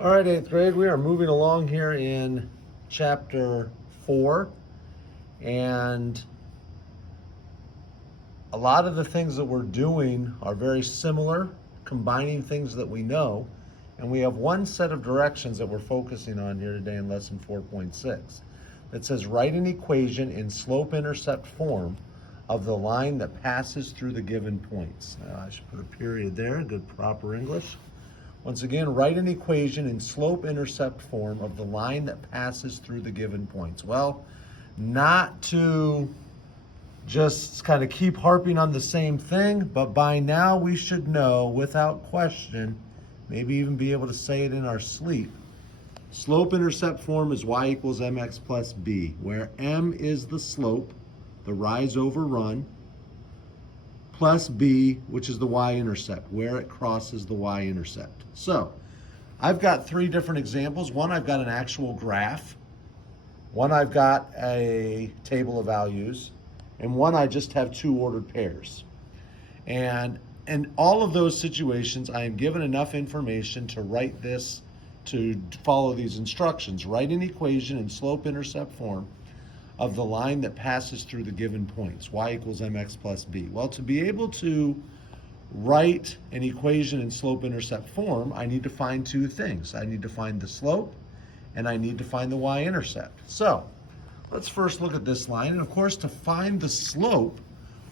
All right, 8th grade, we are moving along here in chapter 4, and a lot of the things that we're doing are very similar, combining things that we know, and we have one set of directions that we're focusing on here today in lesson 4.6 that says write an equation in slope-intercept form of the line that passes through the given points. Now, I should put a period there, good proper English. Once again, write an equation in slope-intercept form of the line that passes through the given points. Well, not to just kind of keep harping on the same thing, but by now we should know without question, maybe even be able to say it in our sleep. Slope-intercept form is y equals mx plus b, where m is the slope, the rise over run, plus b, which is the y-intercept, where it crosses the y-intercept. So, I've got 3 different examples. One, I've got an actual graph. One, I've got a table of values. And one, I just have 2 ordered pairs. And in all of those situations, I am given enough information to write this, to follow these instructions. Write an equation in slope-intercept form of the line that passes through the given points, y equals mx plus b. Well, to be able to write an equation in slope-intercept form, I need to find 2 things. I need to find the slope, and I need to find the y-intercept. So, let's first look at this line. And of course, to find the slope,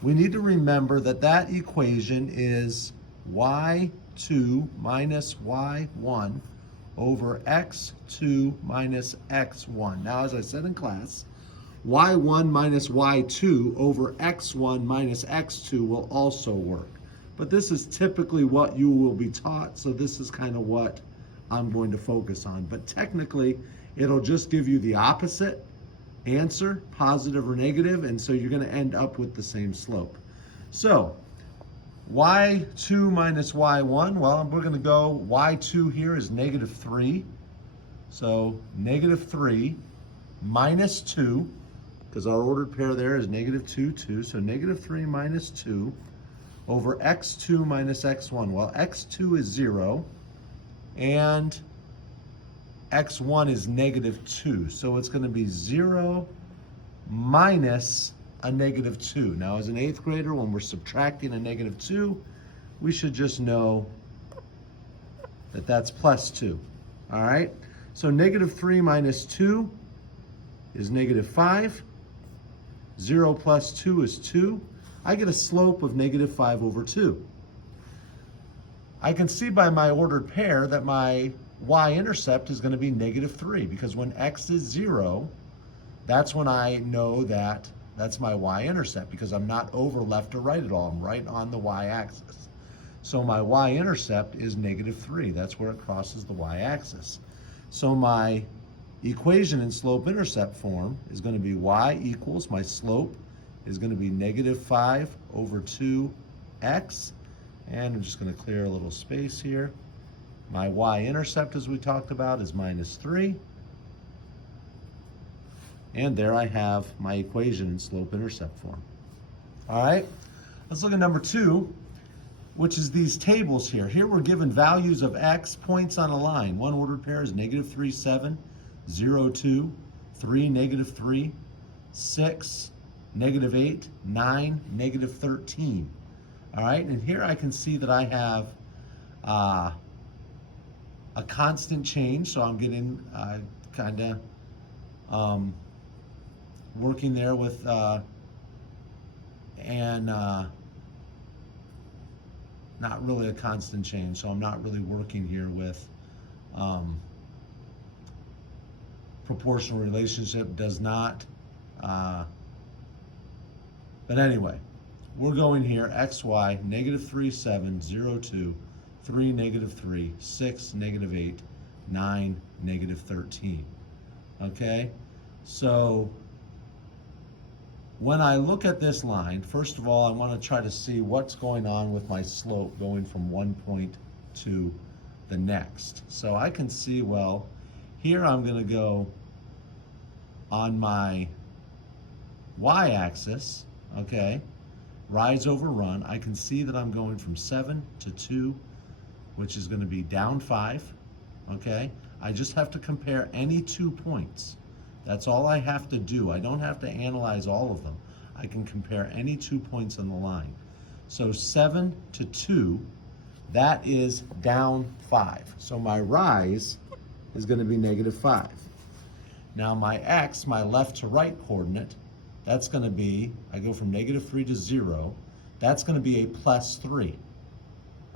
we need to remember that that equation is y2 minus y1 over x2 minus x1. Now, as I said in class, y1 minus y2 over x1 minus x2 will also work. But this is typically what you will be taught, so this is kind of what I'm going to focus on. But technically, it'll just give you the opposite answer, positive or negative, and so you're going to end up with the same slope. So, y2 minus y1, well, we're going to go, y2 here is negative 3. So, negative 3 minus 2, because our ordered pair there is negative 2, 2. So negative 3 minus 2 over x2 minus x1. Well, x2 is 0, and x1 is negative 2. So it's going to be 0 minus a negative 2. Now, as an 8th grader, when we're subtracting a negative 2, we should just know that that's plus 2. All right? So negative 3 minus 2 is negative 5. 0 plus 2 is 2. I get a slope of negative 5 over 2. I can see by my ordered pair that my y-intercept is going to be negative 3, because when x is 0, that's when I know that that's my y-intercept, because I'm not over left or right at all. I'm right on the y-axis. So my y-intercept is negative 3. That's where it crosses the y-axis. So my equation in slope-intercept form is going to be y equals, my slope is going to be negative 5 over 2x. And I'm just going to clear a little space here. My y-intercept, as we talked about, is minus 3. And there I have my equation in slope-intercept form. All right, let's look at number 2, which is these tables here. Here we're given values of x, points on a line. One ordered pair is negative 3, 7, 0, 2, 3, negative 3, 6, negative 8, 9, negative 13. All right, and here I can see that I have a constant change, so I'm getting kind of working there with not really a constant change, so I'm not really working here with proportional relationship, does not, but anyway, we're going here, xy, negative 3, 7, 0, 2, 3, negative 3, 6, negative 8, 9, negative 13. Okay? So, when I look at this line, first of all, I want to try to see what's going on with my slope going from one point to the next. So I can see, well, here I'm going to go on my y-axis, okay, rise over run. I can see that I'm going from 7 to 2, which is going to be down 5. okay? I just have to compare any 2 points. That's all I have to do. I don't have to analyze all of them. I can compare any 2 points on the line. So 7 to 2, that is down 5. So my rise is going to be -5. Now my x, my left to right coordinate, that's going to be, I go from -3 to 0, that's going to be a +3.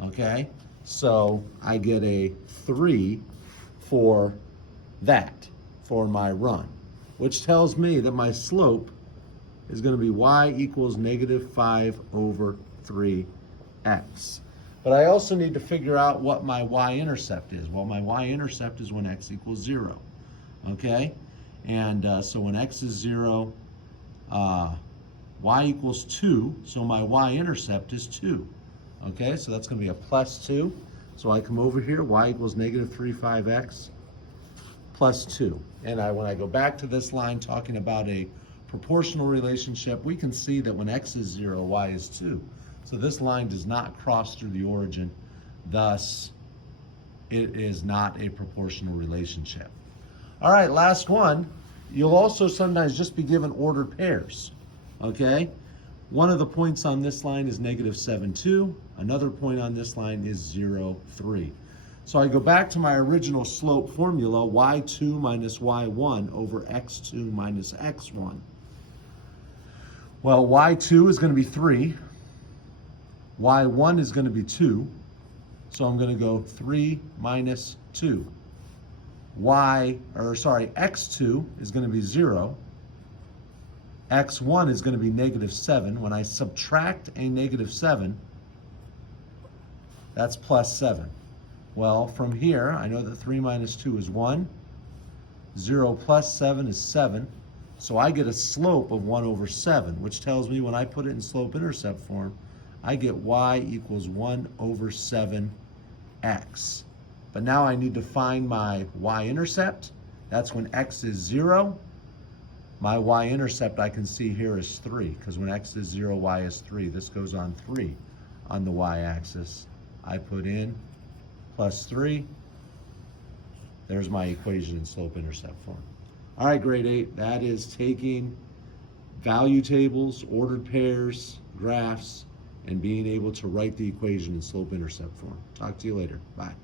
Okay? So I get a 3 for that, for my run, which tells me that my slope is going to be y equals -5/3x. But I also need to figure out what my y-intercept is. Well, my y-intercept is when x equals 0. Okay? And so when x is 0, y equals 2, so my y-intercept is 2. Okay, so that's going to be a +2. So I come over here, y equals -3/5x plus 2. And when I go back to this line talking about a proportional relationship, we can see that when x is 0, y is 2. So this line does not cross through the origin, thus it is not a proportional relationship. All right, last one. You'll also sometimes just be given ordered pairs, okay? One of the points on this line is -7, 2. Another point on this line is 0, 3. So I go back to my original slope formula, y2 minus y1 over x2 minus x1. Well, y2 is going to be 3. y1 is going to be 2. So I'm going to go 3 minus 2. x2 is going to be 0. x1 is going to be -7. When I subtract a -7, that's +7. Well, from here, I know that 3 minus 2 is 1. 0 plus 7 is 7. So I get a slope of 1/7, which tells me when I put it in slope-intercept form, I get y equals 1/7x. But now I need to find my y-intercept. That's when x is 0. My y-intercept I can see here is 3, because when x is 0, y is 3. This goes on 3 on the y-axis. I put in +3. There's my equation in slope-intercept form. All right, grade 8, that is taking value tables, ordered pairs, graphs, and being able to write the equation in slope-intercept form. Talk to you later. Bye.